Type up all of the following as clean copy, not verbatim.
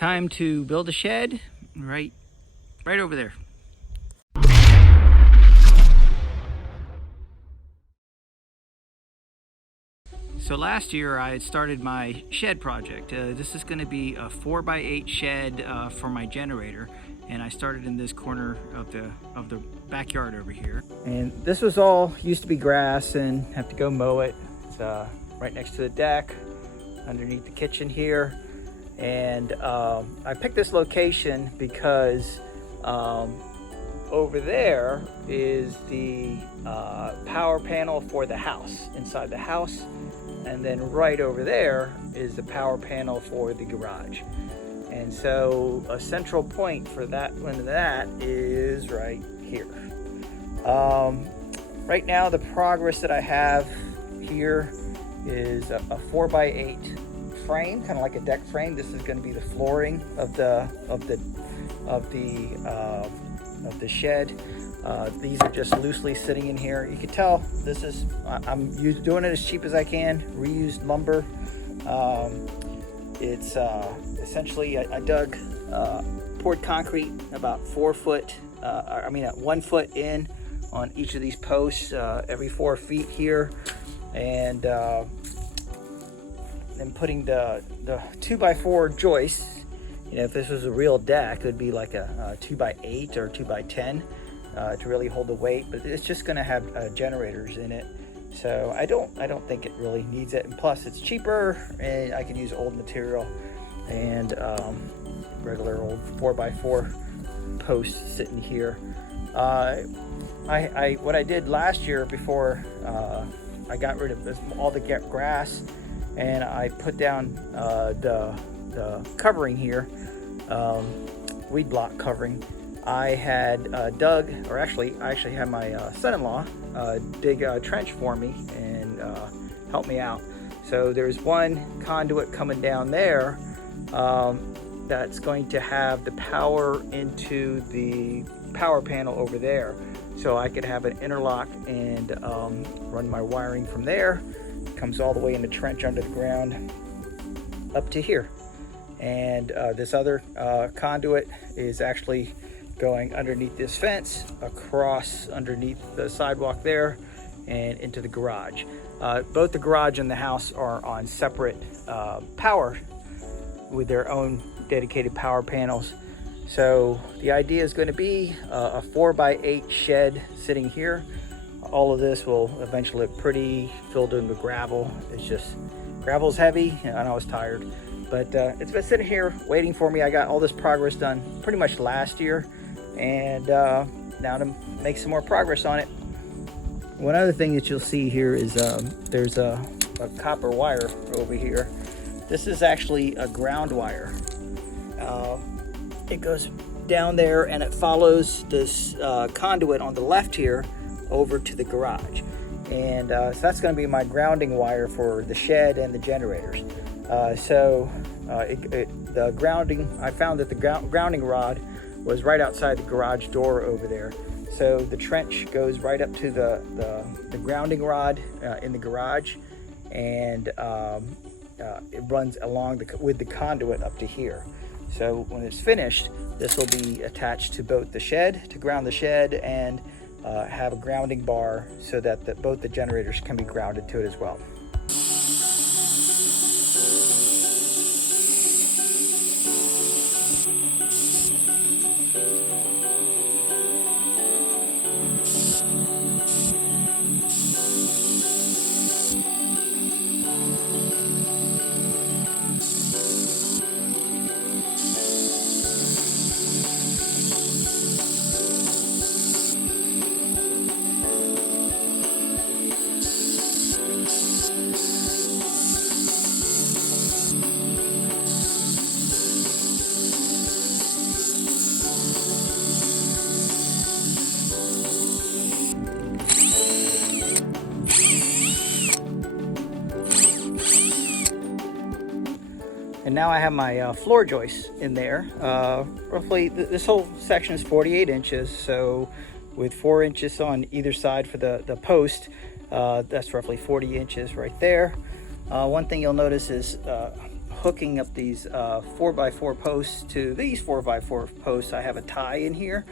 time to build a shed right over there. So last year I started my shed project. This is going to be a 4x8 shed for my generator, and I started in this corner of the backyard over here. And this was all used to be grass, and have to go mow it. It's right next to the deck, underneath the kitchen here. And I picked this location because over there is the power panel for the house, inside the house. And then right over there is the power panel for the garage. And so a central point for that is right here. Right now the progress that I have here is a 4x8 frame, kind of like a deck frame. This is going to be the flooring of the shed. These are just loosely sitting in here. You can tell this is, I'm doing it as cheap as I can, reused lumber. It's essentially, I dug, poured concrete about 1 foot in on each of these posts, every 4 feet here. And then putting the 2x4 joists. You know, if this was a real deck, it would be like a 2x8 or 2x10. To really hold the weight, but it's just going to have generators in it, so I don't think it really needs it. And plus, it's cheaper, and I can use old material and regular old 4x4 posts sitting here. What I did last year before I got rid of all the grass, and I put down the covering here, weed block covering. I had dug, or I actually had my son-in-law dig a trench for me and help me out. So there's one conduit coming down there that's going to have the power into the power panel over there. So I could have an interlock and run my wiring from there. It comes all the way in the trench under the ground up to here. And this other conduit is actually going underneath this fence, across underneath the sidewalk there, and into the garage. Both the garage and the house are on separate power with their own dedicated power panels. So the idea is going to be a 4x8 shed sitting here. All of this will eventually look pretty, filled in with gravel. It's just, gravel's heavy, and I was tired. But it's been sitting here waiting for me. I got all this progress done pretty much last year, and now to make some more progress on it. One other thing that you'll see here is there's a copper wire over here. This is actually a ground wire. It goes down there and it follows this conduit on the left here over to the garage. And so that's going to be my grounding wire for the shed and the generators. The grounding, I found that the grounding rod was right outside the garage door over there. So the trench goes right up to the grounding rod in the garage, and it runs along with the conduit up to here. So when it's finished, this will be attached to both the shed, to ground the shed, and have a grounding bar so that both the generators can be grounded to it as well. And now I have my floor joists in there. Roughly, this whole section is 48 inches. So with 4 inches on either side for the post, that's roughly 40 inches right there. One thing you'll notice is hooking up these 4x4 posts to these 4x4 posts, I have a tie in here,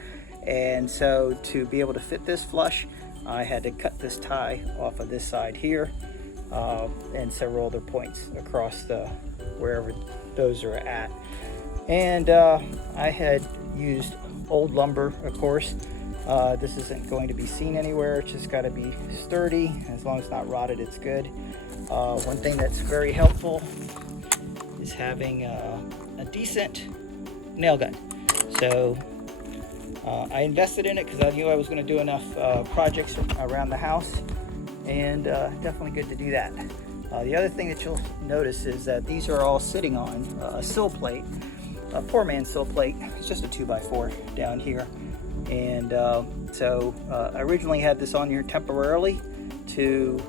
and so to be able to fit this flush, I had to cut this tie off of this side here, and several other points across wherever those are at. And I had used old lumber, of course. This isn't going to be seen anywhere. It's just got to be sturdy. As long as it's not rotted, it's good. One thing that's very helpful is having a decent nail gun. So I invested in it because I knew I was going to do enough projects around the house, and definitely good to do that. The other thing that you'll notice is that these are all sitting on a sill plate, a 4-man sill plate. It's just a 2x4 down here. And so I originally had this on here temporarily to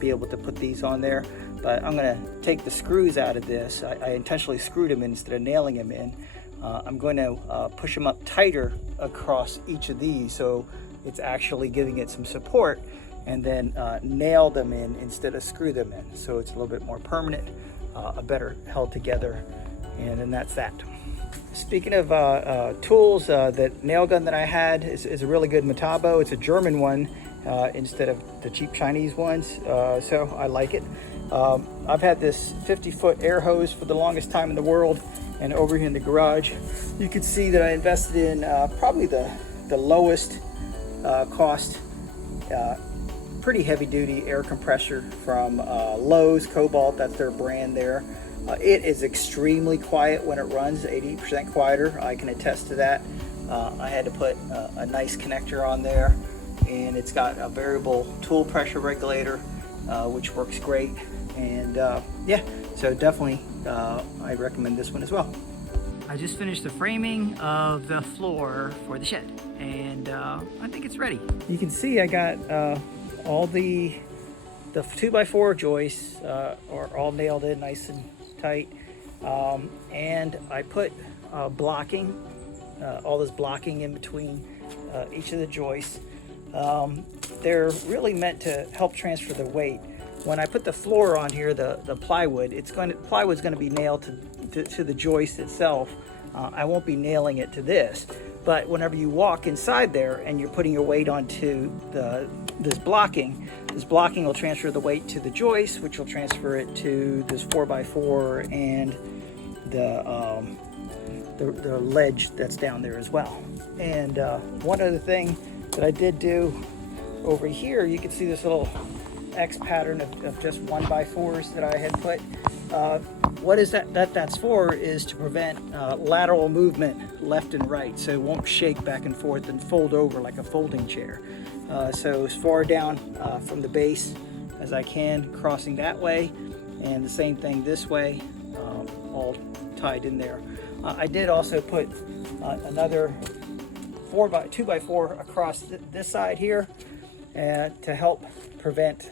be able to put these on there, but I'm going to take the screws out of this. I intentionally screwed them in instead of nailing them in. I'm going to push them up tighter across each of these so it's actually giving it some support, and then nail them in instead of screw them in, so it's a little bit more permanent, a better held together, and then that's that. Speaking of tools, that nail gun that I had is a really good metabo. It's a German one instead of the cheap Chinese ones, so I like it. I've had this 50-foot air hose for the longest time in the world, and over here in the garage you can see that I invested in probably the lowest cost, pretty heavy-duty air compressor from Lowe's, Kobalt, that's their brand there. It is extremely quiet when it runs, 80% quieter. I can attest to that. I had to put a nice connector on there, and it's got a variable tool pressure regulator, which works great. And yeah, so definitely I recommend this one as well. I just finished the framing of the floor for the shed, and I think it's ready. You can see I got all the 2x4 joists are all nailed in nice and tight, and I put blocking, all this blocking in between each of the joists. They're really meant to help transfer the weight. When I put the floor on here, the plywood, plywood's going to be nailed to the joist itself. I won't be nailing it to this, but whenever you walk inside there and you're putting your weight onto this blocking will transfer the weight to the joist, which will transfer it to this 4x4 and the ledge that's down there as well. And one other thing that I did do over here, you can see this little X pattern of just 1x4s that I had put. What is that's for is to prevent lateral movement left and right, so it won't shake back and forth and fold over like a folding chair. So as far down from the base as I can, crossing that way, and the same thing this way, all tied in there. I did also put another 2x4 across this side here to help prevent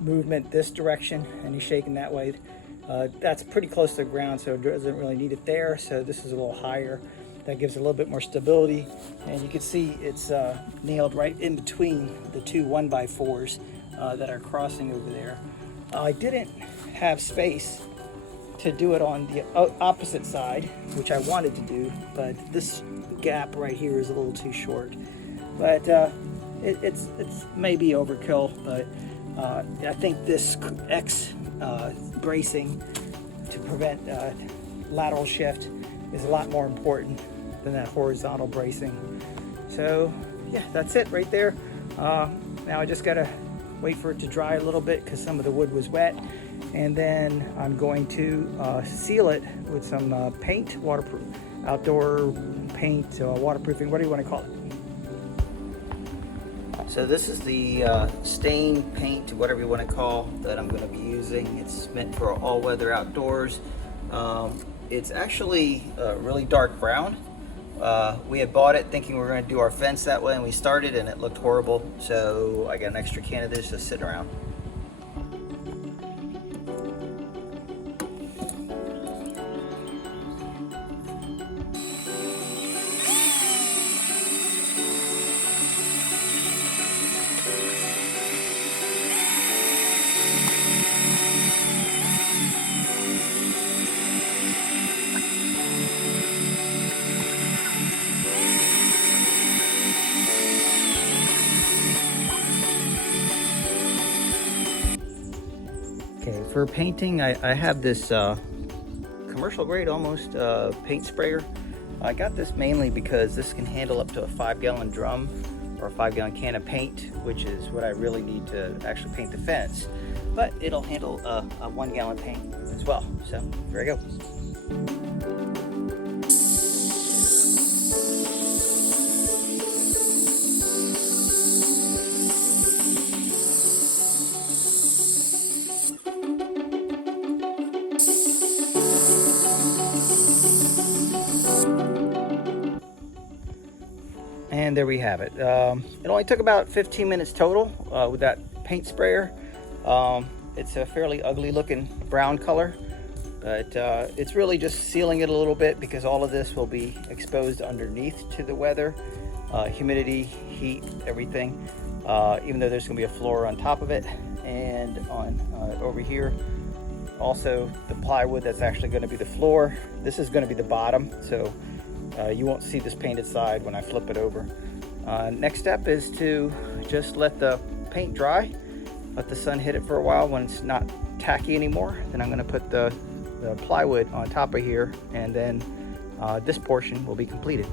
movement this direction, any shaking that way. That's pretty close to the ground, so it doesn't really need it there, so this is a little higher. That gives a little bit more stability, and you can see it's nailed right in between the two 1x4s that are crossing over there. I didn't have space to do it on the opposite side, which I wanted to do, but this gap right here is a little too short. But it's maybe overkill, but I think this X bracing to prevent lateral shift is a lot more important than that horizontal bracing. So yeah, that's it right there. Now I just gotta wait for it to dry a little bit because some of the wood was wet, and then I'm going to seal it with some paint, waterproof, outdoor paint, waterproofing, what do you want to call it? So this is the stain paint, whatever you want to call, that I'm going to be using. It's meant for all weather outdoors. It's actually really dark brown. We had bought it thinking we were going to do our fence that way, and we started and it looked horrible. So I got an extra can of this just sitting around. For painting, I have this commercial grade almost paint sprayer. I got this mainly because this can handle up to a 5-gallon drum or a 5-gallon can of paint, which is what I really need to actually paint the fence. But it'll handle a 1-gallon paint as well. So there you go. And there we have it. It only took about 15 minutes total with that paint sprayer. It's a fairly ugly looking brown color, but it's really just sealing it a little bit because all of this will be exposed underneath to the weather, humidity, heat, everything, even though there's going to be a floor on top of it. And on over here, also the plywood that's actually going to be the floor. This is going to be the bottom, so you won't see this painted side when I flip it over. Next step is to just let the paint dry, let the sun hit it for a while. When it's not tacky anymore, then I'm going to put the plywood on top of here, and then this portion will be completed.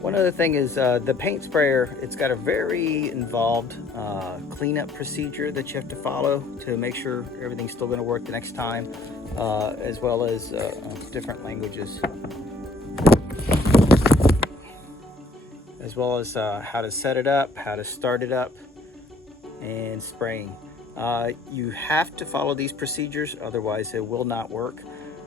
One other thing is the paint sprayer, it's got a very involved cleanup procedure that you have to follow to make sure everything's still going to work the next time, as well as different languages, as well as how to set it up, how to start it up, and spraying. You have to follow these procedures, otherwise it will not work.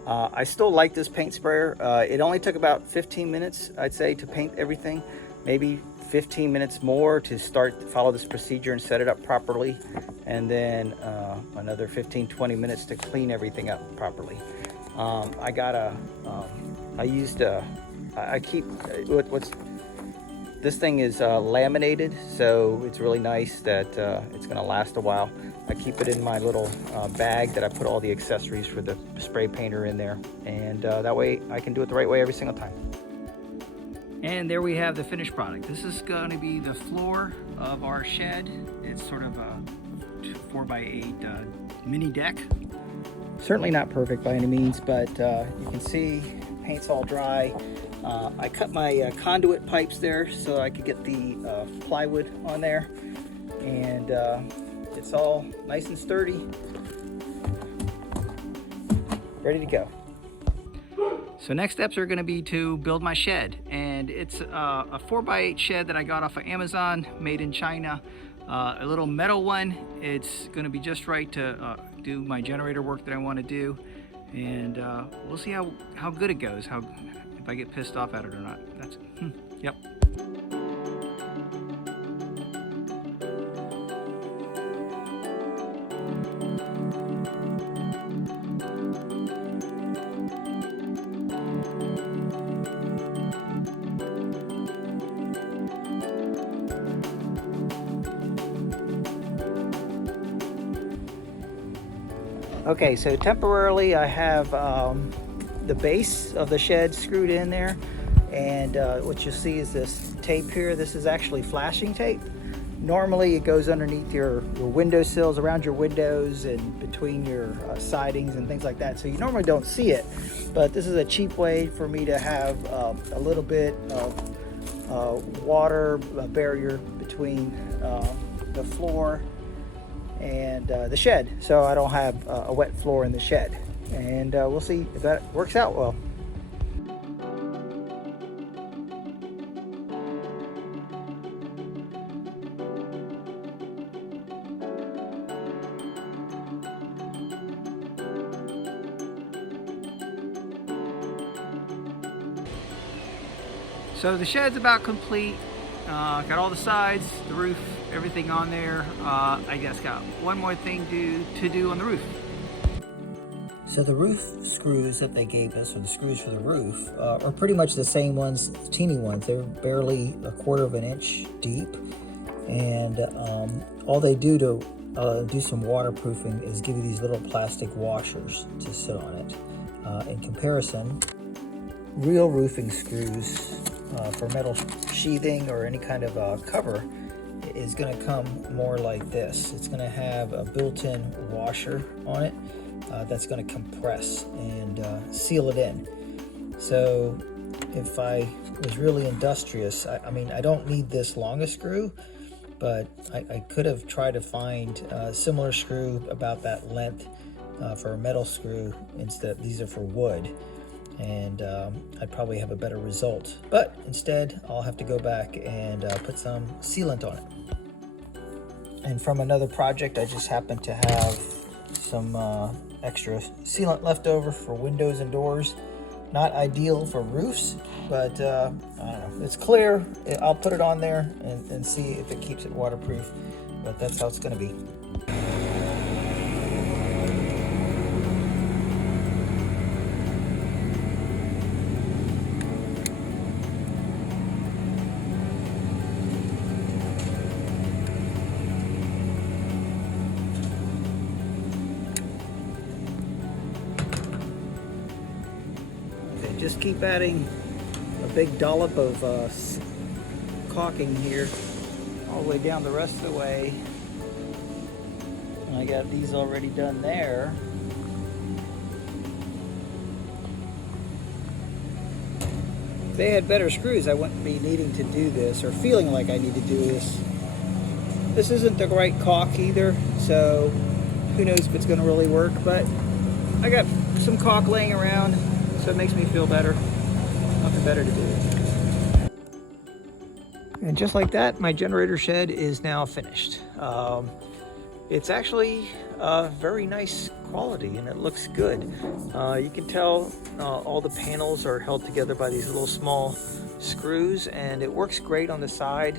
I still like this paint sprayer. It only took about 15 minutes, I'd say, to paint everything. Maybe 15 minutes more to follow this procedure and set it up properly. And then another 15-20 minutes to clean everything up properly. This thing is laminated, so it's really nice that it's gonna last a while. I keep it in my little bag that I put all the accessories for the spray painter in there, and that way I can do it the right way every single time. And there we have the finished product. This is going to be the floor of our shed. It's sort of a 4x8 mini deck. Certainly not perfect by any means, but you can see paint's all dry. I cut my conduit pipes there so I could get the plywood on there, and it's all nice and sturdy, ready to go. So next steps are going to be to build my shed, and it's a 4x8 shed that I got off of Amazon, made in China, a little metal one. It's going to be just right to do my generator work that I want to do, and we'll see how good it goes, if I get pissed off at it or not. That's yep. Okay, so temporarily I have the base of the shed screwed in there, and what you'll see is this tape here. This is actually flashing tape. Normally it goes underneath your windowsills, around your windows, and between your sidings and things like that, so you normally don't see it, but this is a cheap way for me to have a little bit of water barrier between the floor and the shed, so I don't have a wet floor in the shed. And we'll see if that works out well. So the shed's about complete. Got all the sides, the roof, everything on there. I just got one more thing to do on the roof. So the roof screws that they gave us, or the screws for the roof, are pretty much the same ones, teeny ones. They're barely 1/4 of an inch deep, and all they do to do some waterproofing is give you these little plastic washers to sit on it. In comparison, real roofing screws for metal sheathing or any kind of cover, is going to come more like this. It's going to have a built-in washer on it that's going to compress and seal it in. So if I was really industrious, I mean, I don't need this long a screw, but I could have tried to find a similar screw about that length for a metal screw. Instead, these are for wood, and I'd probably have a better result. But instead, I'll have to go back and put some sealant on it. And from another project, I just happened to have some extra sealant left over for windows and doors. Not ideal for roofs, but I don't know, it's clear. I'll put it on there and see if it keeps it waterproof, but that's how it's going to be. Just keep adding a big dollop of caulking here all the way down the rest of the way. And I got these already done there. If they had better screws, I wouldn't be needing to do this or feeling like I need to do this. This isn't the right caulk either, so who knows if it's going to really work, but I got some caulk laying around. So it makes me feel better. Nothing better to do. And just like that, my generator shed is now finished. It's actually very nice quality and it looks good. You can tell all the panels are held together by these little small screws, and it works great on the side.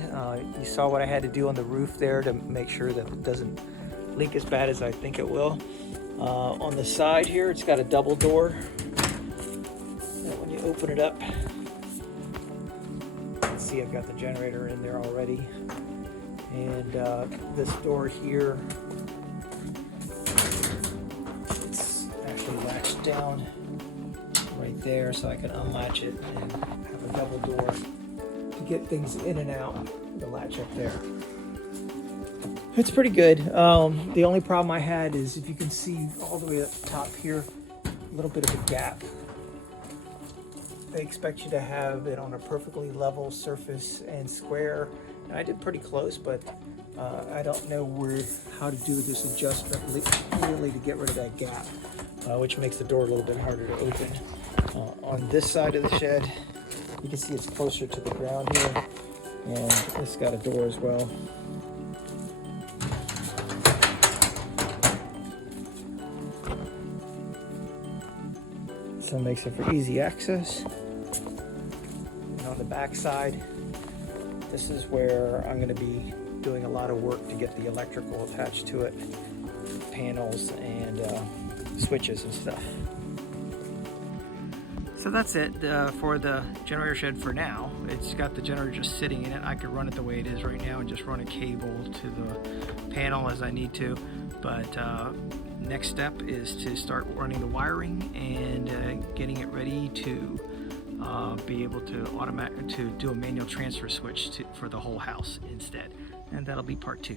You saw what I had to do on the roof there to make sure that it doesn't leak as bad as I think it will. On the side here, it's got a double door. When you open it up, you can see I've got the generator in there already. And this door here, it's actually latched down right there, so I can unlatch it and have a double door to get things in and out. The latch up there. It's pretty good. The only problem I had is, if you can see all the way up top here, a little bit of a gap. They expect you to have it on a perfectly level surface and square. And I did pretty close, but I don't know how to do this adjustment really to get rid of that gap, which makes the door a little bit harder to open. On this side of the shed, you can see it's closer to the ground here, and it's got a door as well. So it makes it for easy access. On the back side, this is where I'm going to be doing a lot of work to get the electrical attached to it, panels and switches and stuff. So that's it for the generator shed for now. It's got the generator just sitting in it. I could run it the way it is right now and just run a cable to the panel as I need to, but next step is to start running the wiring and getting it ready to be able to do a manual transfer switch for the whole house instead, and that'll be part 2.